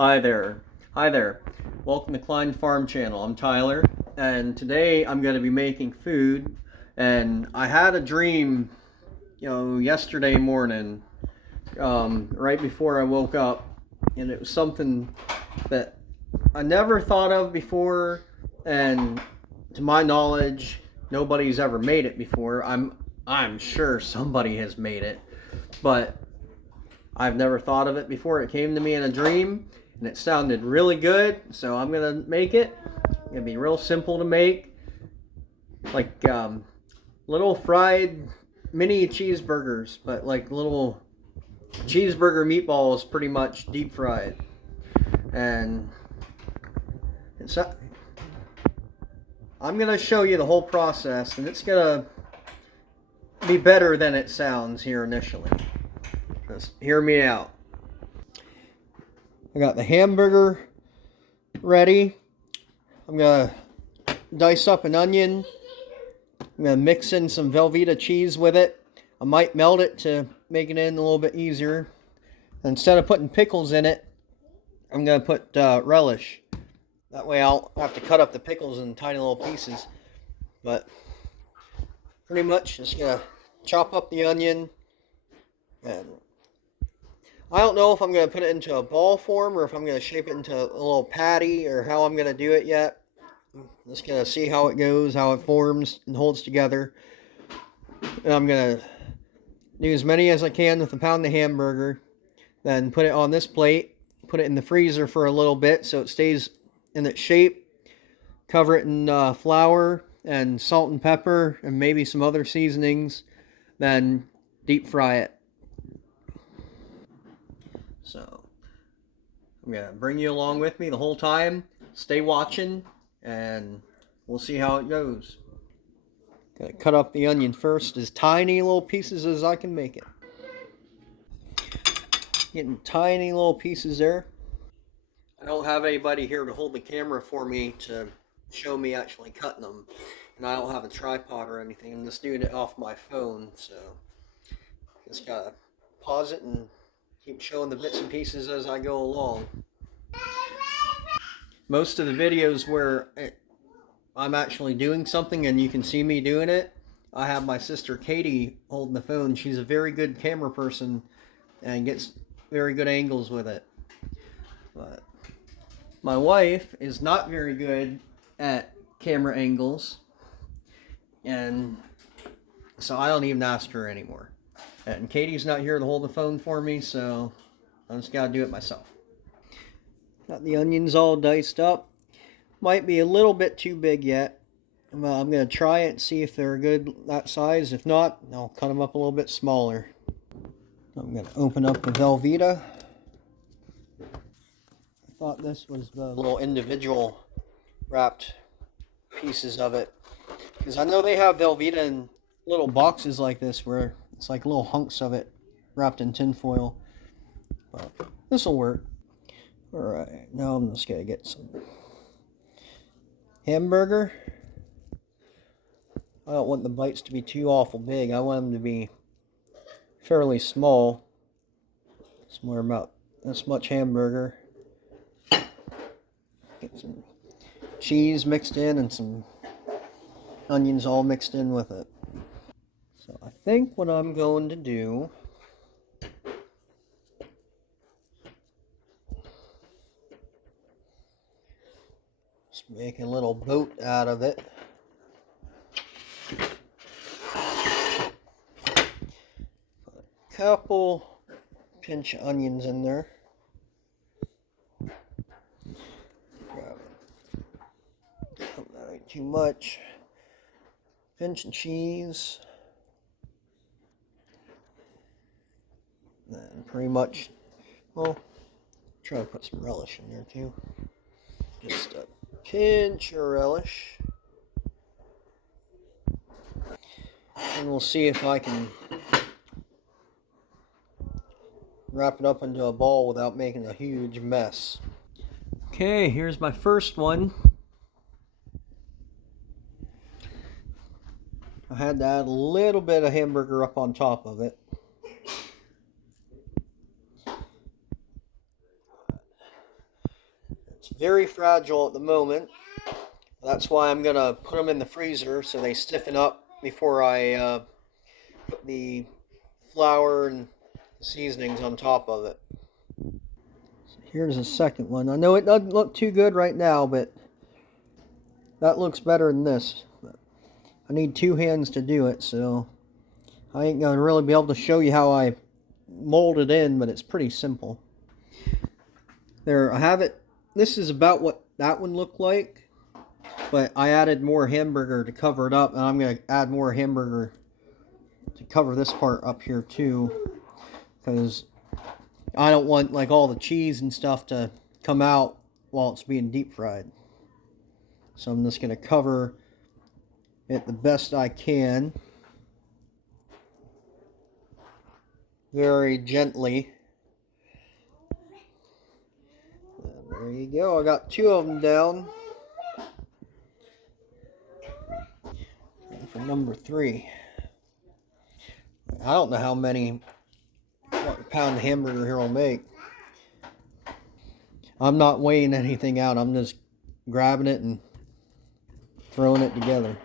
Hi there. Hi there. Welcome to Klein Farm Channel. I'm Tyler, and today I'm going to be making food. And I had a dream, yesterday morning, right before I woke up, and it was something that I never thought of before, and to my knowledge, nobody's ever made it before. I'm sure somebody has made it, but I've never thought of it before. It came to me in a dream, and it sounded really good, so I'm gonna make it. It's gonna be real simple to make, like little fried mini cheeseburgers, but like little cheeseburger meatballs, pretty much deep fried. And it's I'm gonna show you the whole process, and it's gonna be better than it sounds here initially. Just hear me out. I got the hamburger ready. I'm gonna dice up an onion. I'm gonna mix in some Velveeta cheese with it. I might melt it to make it in a little bit easier. Instead of putting pickles in it, I'm gonna put relish. That way I'll have to cut up the pickles in tiny little pieces. But pretty much just gonna chop up the onion, and I don't know if I'm gonna put it into a ball form or if I'm gonna shape it into a little patty or how I'm gonna do it yet. I'm just gonna see how it goes, how it forms and holds together. And I'm gonna do as many as I can with a pound of hamburger. Then put it on this plate, put it in the freezer for a little bit so it stays in its shape. Cover it in flour and salt and pepper and maybe some other seasonings. Then deep fry it. So I'm gonna bring you along with me the whole time. Stay watching, and we'll see how it goes. Gonna cut up the onion first, as tiny little pieces as I can make it. Getting tiny little pieces there. I don't have anybody here to hold the camera for me to show me actually cutting them, and I don't have a tripod or anything. I'm just doing it off my phone, so just gotta pause it and keep showing the bits and pieces as I go along. Most of the videos where I'm actually doing something and you can see me doing it, I have my sister Katie holding the phone. She's a very good camera person and gets very good angles with it. But my wife is not very good at camera angles, and so I don't even ask her anymore. And Katie's not here to hold the phone for me, so I just gotta do it myself. Got the onions all diced up. Might be a little bit too big yet. I'm gonna try it and see if they're good that size. If not, I'll cut them up a little bit smaller. I'm gonna open up the Velveeta. I thought this was the little individual wrapped pieces of it, because I know they have Velveeta in little boxes like this where it's like little hunks of it wrapped in tin foil. But this will work. Alright, now I'm just gonna get some hamburger. I don't want the bites to be too awful big. I want them to be fairly small. Somewhere about this much hamburger. Get some cheese mixed in and some onions all mixed in with it. So I think what I'm going to do is make a little boat out of it. Put a couple pinch of onions in there. Hope that ain't too much. Pinch of cheese. Then pretty much, well, try to put some relish in there too. Just a pinch of relish. And we'll see if I can wrap it up into a ball without making a huge mess. Okay, here's my first one. I had to add a little bit of hamburger up on top of it. It's very fragile at the moment. That's why I'm gonna put them in the freezer so they stiffen up before I put the flour and seasonings on top of it. So here's the second one. I know it doesn't look too good right now, but that looks better than this. I need two hands to do it, so I ain't gonna really be able to show you how I mold it in, but it's pretty simple. There, I have it. This is about what that one looked like, but I added more hamburger to cover it up, and I'm gonna add more hamburger to cover this part up here too, because I don't want like all the cheese and stuff to come out while it's being deep fried. So I'm just gonna cover it the best I can, very gently. There you go. I got two of them down. And for number 3, I don't know how many pound hamburger here will make. I'm not weighing anything out. I'm just grabbing it and throwing it together.